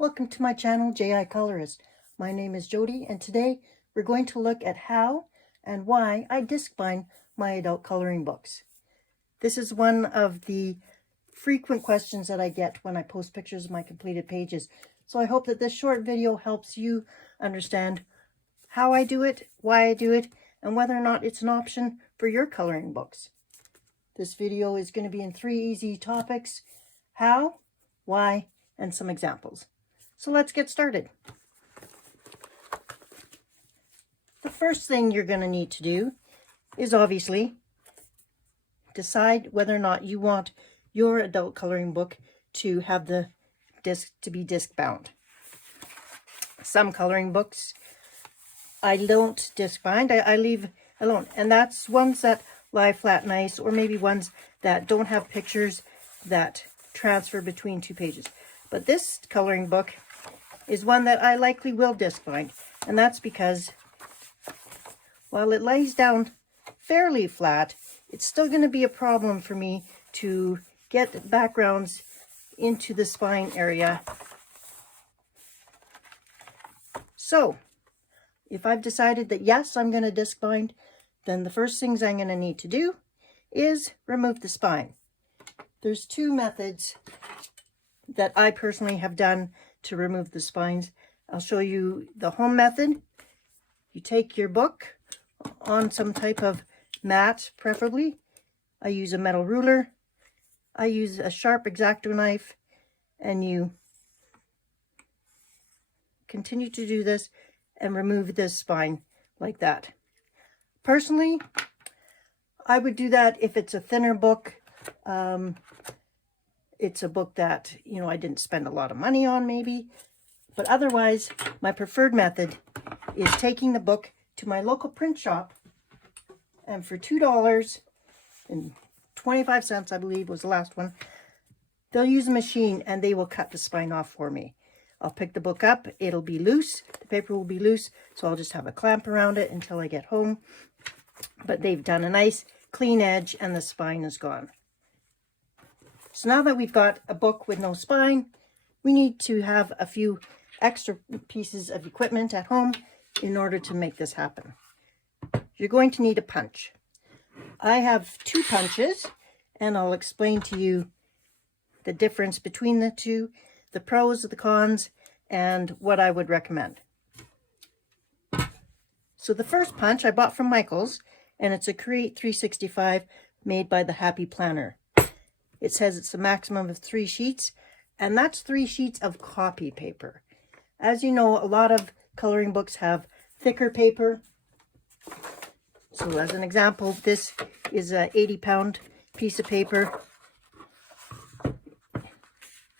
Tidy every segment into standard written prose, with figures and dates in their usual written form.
Welcome to my channel, J.I. Colorist. My name is Jody, and today we're going to look at how and why I disc bind my adult coloring books. This is one of the frequent questions that I get when I post pictures of my completed pages. So I hope that this short video helps you understand how I do it, why I do it, and whether or not it's an option for your coloring books. This video is going to be in 3 easy topics: how, why, and some examples. So let's get started. The first thing you're going to need to do is obviously decide whether or not you want your adult coloring book to have the disc to be disc bound. Some coloring books I don't disc bind, I leave alone, and that's ones that lie flat nice, or maybe ones that don't have pictures that transfer between 2 pages. But this coloring book is one that I likely will disc bind, and that's because while it lays down fairly flat, it's still going to be a problem for me to get backgrounds into the spine area. So if I've decided that yes, I'm going to disc bind, then the first things I'm going to need to do is remove the spine. There's 2 methods that I personally have done to remove the spines. I'll show you the home method. You take your book on some type of mat, preferably. I use a metal ruler. I use a sharp X-Acto knife, and you continue to do this and remove this spine like that. Personally, I would do that if it's a thinner book. It's a book that, I didn't spend a lot of money on maybe. But otherwise, my preferred method is taking the book to my local print shop, and for $2.25, I believe was the last one, they'll use a machine and they will cut the spine off for me. I'll pick the book up, it'll be loose, the paper will be loose, so I'll just have a clamp around it until I get home. But they've done a nice clean edge and the spine is gone. So now that we've got a book with no spine, we need to have a few extra pieces of equipment at home in order to make this happen. You're going to need a punch. I have 2 punches, and I'll explain to you the difference between the 2, the pros, the cons, and what I would recommend. So the first punch I bought from Michael's, and it's a Create 365 made by the Happy Planner. It says it's a maximum of 3 sheets, and that's 3 sheets of copy paper. As you know, a lot of coloring books have thicker paper. So as an example, this is a 80-pound piece of paper.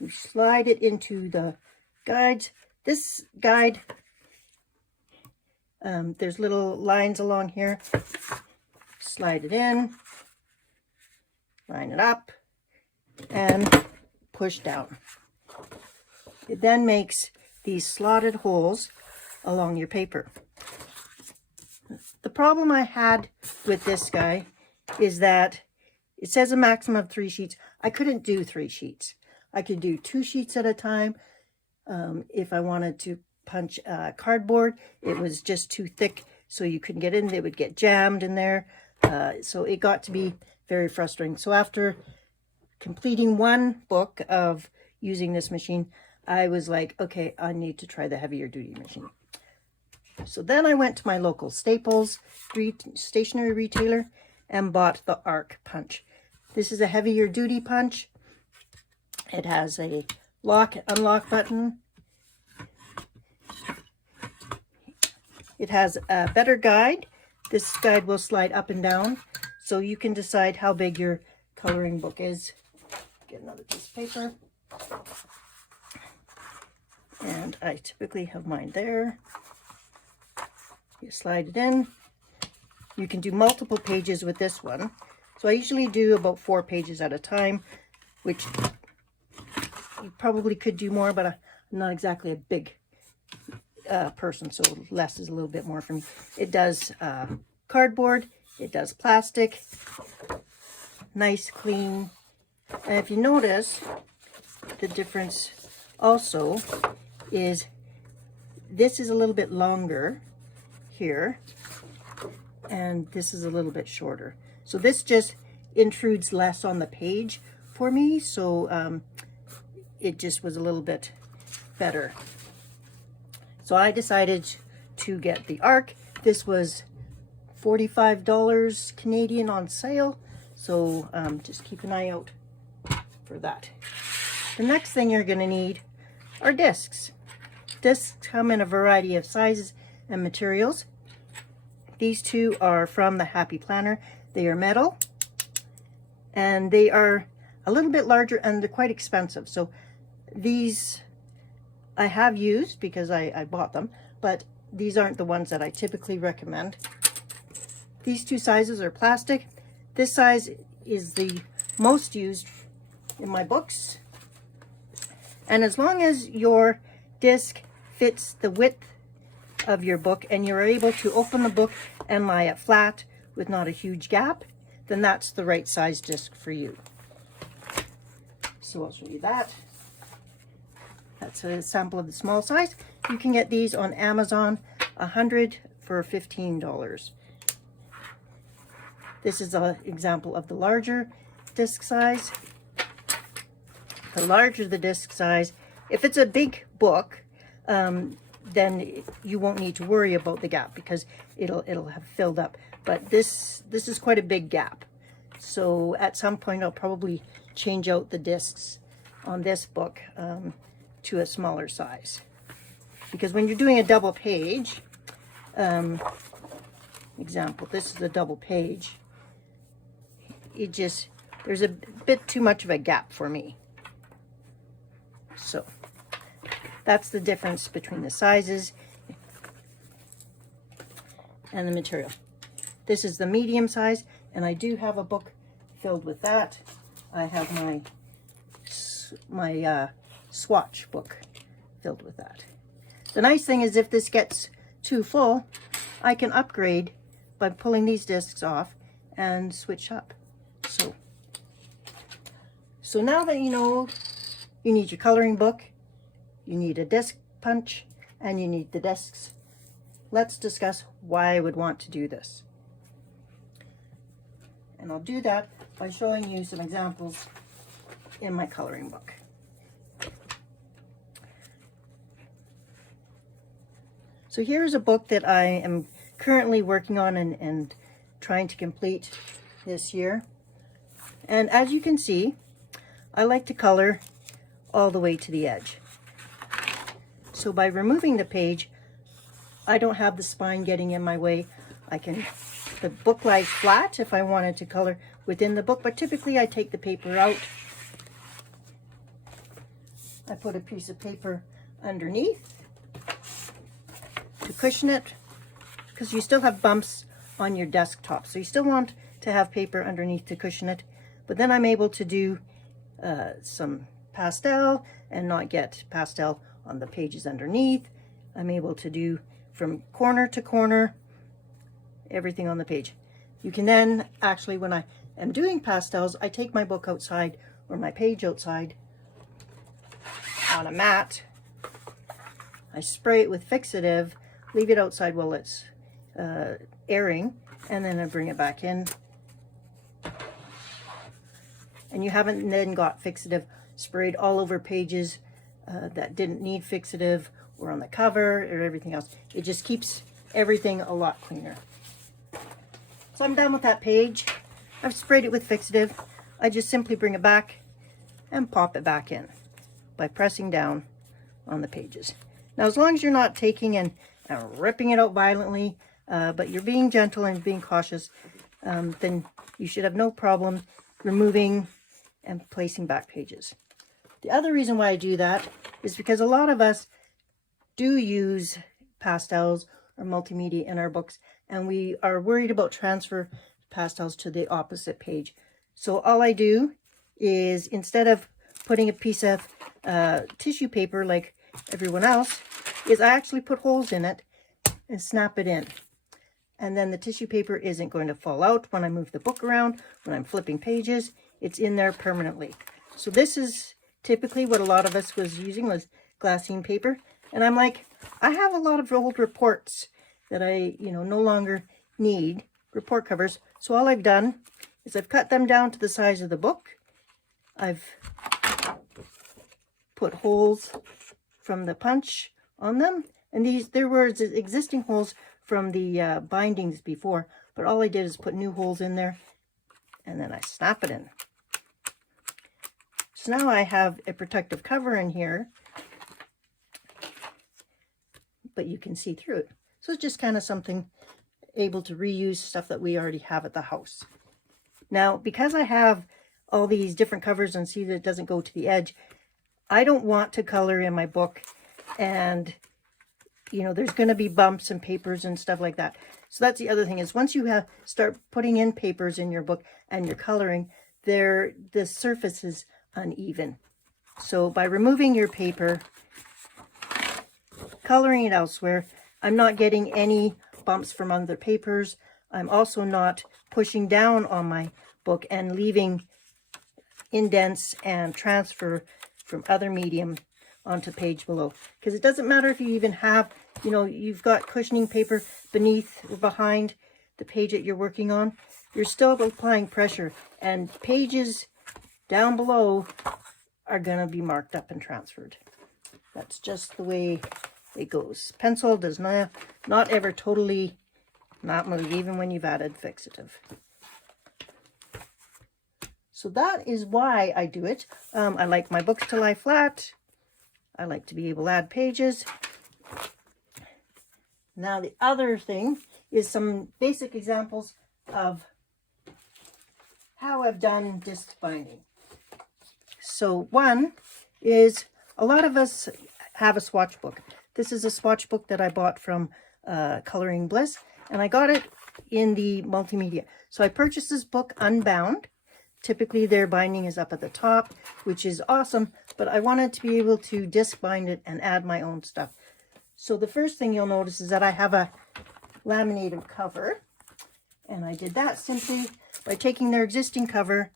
You slide it into the guides. This guide, there's little lines along here. Slide it in, line it up, and push down. It then makes these slotted holes along your paper. The problem I had with this guy is that it says a maximum of 3 sheets. I couldn't do 3 sheets. I could do 2 sheets at a time. If I wanted to punch cardboard, it was just too thick, so you couldn't get in. It would get jammed in there. So it got to be very frustrating. So after completing 1 book of using this machine, I was like, okay, I need to try the heavier duty machine. So then I went to my local Staples stationery retailer and bought the Arc punch. This is a heavier duty punch. It has a lock unlock button. It has a better guide. This guide will slide up and down, so you can decide how big your coloring book is. Get another piece of paper. And I typically have mine there. You slide it in. You can do multiple pages with this one. So I usually do about 4 pages at a time, which you probably could do more, but I'm not exactly a big person, so less is a little bit more for me. It does cardboard, it does plastic, nice, clean. And if you notice, the difference also is this is a little bit longer here, and this is a little bit shorter. So this just intrudes less on the page for me, so it just was a little bit better. So I decided to get the ARC. This was $45 Canadian on sale, so just keep an eye out for that. The next thing you're going to need are discs. Discs come in a variety of sizes and materials. These two are from the Happy Planner. They are metal, and they are a little bit larger, and they're quite expensive. So these I have used because I bought them, but these aren't the ones that I typically recommend. These two sizes are plastic. This size is the most used in my books. And as long as your disc fits the width of your book and you're able to open the book and lie it flat with not a huge gap, then that's the right size disc for you. So I'll show you that. That's a sample of the small size. You can get these on Amazon, 100 for $15. This is an example of the larger disc size. The larger the disc size, if it's a big book, then you won't need to worry about the gap because it'll have filled up. But this is quite a big gap. So at some point I'll probably change out the discs on this book to a smaller size. Because when you're doing a double page, example, this is a double page, there's a bit too much of a gap for me. So that's the difference between the sizes and the material. This is the medium size, and I do have a book filled with that. I have my swatch book filled with that. The nice thing is if this gets too full, I can upgrade by pulling these discs off and switch up. So now that you know you need your coloring book, you need a disc punch, and you need the discs, let's discuss why I would want to do this. And I'll do that by showing you some examples in my coloring book. So here's a book that I am currently working on and trying to complete this year. And as you can see, I like to color all the way to the edge. So by removing the page, I don't have the spine getting in my way. The book lies flat if I wanted to color within the book, but typically I take the paper out. I put a piece of paper underneath to cushion it, because you still have bumps on your desktop, so you still want to have paper underneath to cushion it. But then I'm able to do some pastel and not get pastel on the pages underneath. I'm able to do from corner to corner everything on the page. You can then actually, when I am doing pastels, I take my book outside or my page outside on a mat. I spray it with fixative, leave it outside while it's airing, and then I bring it back in. And you haven't then got fixative sprayed all over pages that didn't need fixative, or on the cover or everything else. It just keeps everything a lot cleaner. So I'm done with that page. I've sprayed it with fixative. I just simply bring it back and pop it back in by pressing down on the pages. Now, as long as you're not taking and ripping it out violently, but you're being gentle and being cautious, then you should have no problem removing and placing back pages. The other reason why I do that is because a lot of us do use pastels or multimedia in our books, and we are worried about transfer pastels to the opposite page. So all I do is, instead of putting a piece of tissue paper like everyone else, is I actually put holes in it and snap it in. And then the tissue paper isn't going to fall out when I move the book around, when I'm flipping pages. It's in there permanently. So this is typically what a lot of us was using, was glassine paper. And I'm like, I have a lot of old reports that I, no longer need, report covers. So all I've done is I've cut them down to the size of the book. I've put holes from the punch on them. And there were existing holes from the bindings before, but all I did is put new holes in there and then I snap it in. So now I have a protective cover in here, but you can see through it. So it's just kind of something able to reuse stuff that we already have at the house. Now, because I have all these different covers and see that it doesn't go to the edge, I don't want to color in my book and there's going to be bumps and papers and stuff like that. So that's the other thing is once you start putting in papers in your book and you're coloring, the surface is uneven. So by removing your paper, coloring it elsewhere, I'm not getting any bumps from other papers. I'm also not pushing down on my book and leaving indents and transfer from other medium onto page below. Because it doesn't matter if you even have, you've got cushioning paper beneath or behind the page that you're working on. You're still applying pressure, and pages down below are going to be marked up and transferred. That's just the way it goes. Pencil does not ever totally not move, even when you've added fixative. So that is why I do it. I like my books to lie flat. I like to be able to add pages. Now the other thing is some basic examples of how I've done disc binding. So one is a lot of us have a swatch book. This is a swatch book that I bought from Coloring Bliss, and I got it in the multimedia. So I purchased this book unbound. Typically their binding is up at the top, which is awesome, but I wanted to be able to disc bind it and add my own stuff. So the first thing you'll notice is that I have a laminated cover, and I did that simply by taking their existing cover.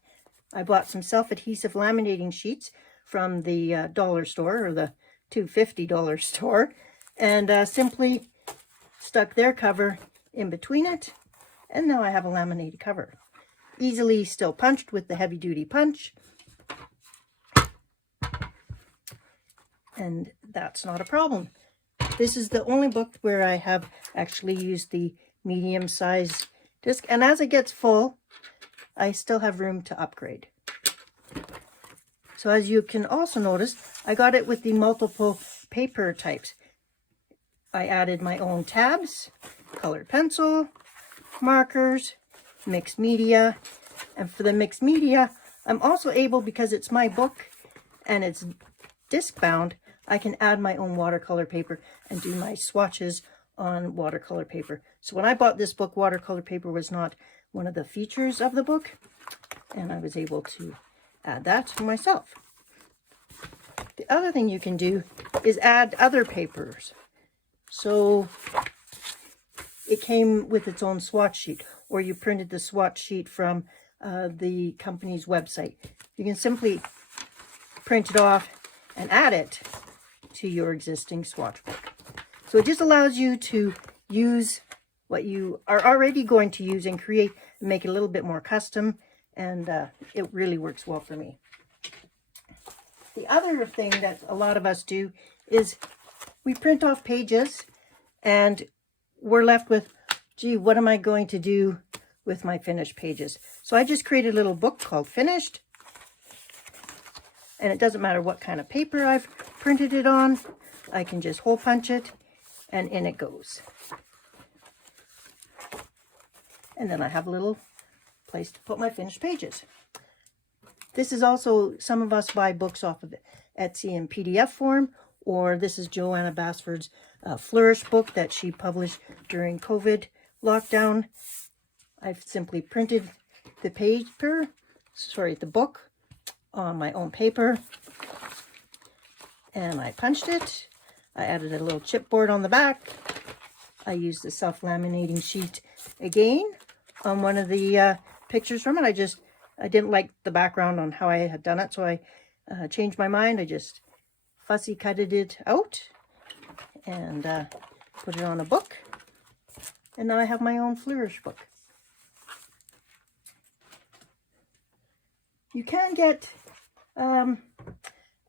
I bought some self-adhesive laminating sheets from the dollar store, or the $2.50 store, and simply stuck their cover in between it, and now I have a laminated cover. Easily still punched with the heavy-duty punch, and that's not a problem. This is the only book where I have actually used the medium-sized disc, and as it gets full, I still have room to upgrade. So as you can also notice, I got it with the multiple paper types. I added my own tabs, colored pencil, markers, mixed media, and for the mixed media, I'm also able, because it's my book and it's disc bound, I can add my own watercolor paper and do my swatches on watercolor paper. So when I bought this book, watercolor paper was not one of the features of the book, and I was able to add that to myself. The other thing you can do is add other papers. So it came with its own swatch sheet, or you printed the swatch sheet from the company's website. You can simply print it off and add it to your existing swatch book. So it just allows you to use what you are already going to use and create and make it a little bit more custom, and it really works well for me. The other thing that a lot of us do is we print off pages and we're left with, gee, what am I going to do with my finished pages? So I just created a little book called Finished, and it doesn't matter what kind of paper I've printed it on. I can just hole punch it and in it goes. And then I have a little place to put my finished pages. This is also, some of us buy books off of Etsy in PDF form, or this is Joanna Basford's Flourish book that she published during COVID lockdown. I've simply printed the the book on my own paper, and I punched it. I added a little chipboard on the back. I used the self-laminating sheet again on one of the pictures from it. I didn't like the background on how I had done it, so I changed my mind. I just fussy cutted it out and put it on a book. And now I have my own Flourish book. You can get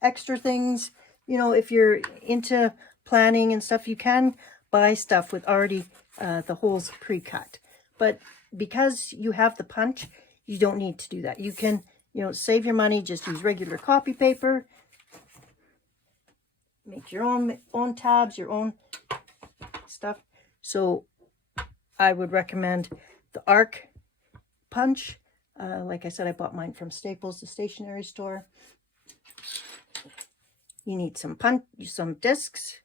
extra things, you know, if you're into planning and stuff, you can buy stuff with already the holes pre-cut. But because you have the punch, you don't need to do that. You can, you know, save your money, just use regular copy paper, make your own tabs, your own stuff. So I would recommend the Arc punch. Like I said, I bought mine from Staples, the stationery store. You need some discs.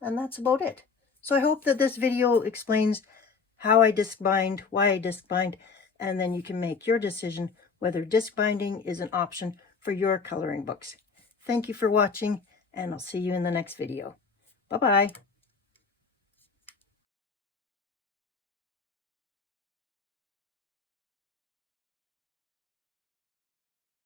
And that's about it. So I hope that this video explains how I disc bind, why I disc bind, and then you can make your decision whether disc binding is an option for your coloring books. Thank you for watching, and I'll see you in the next video. Bye-bye.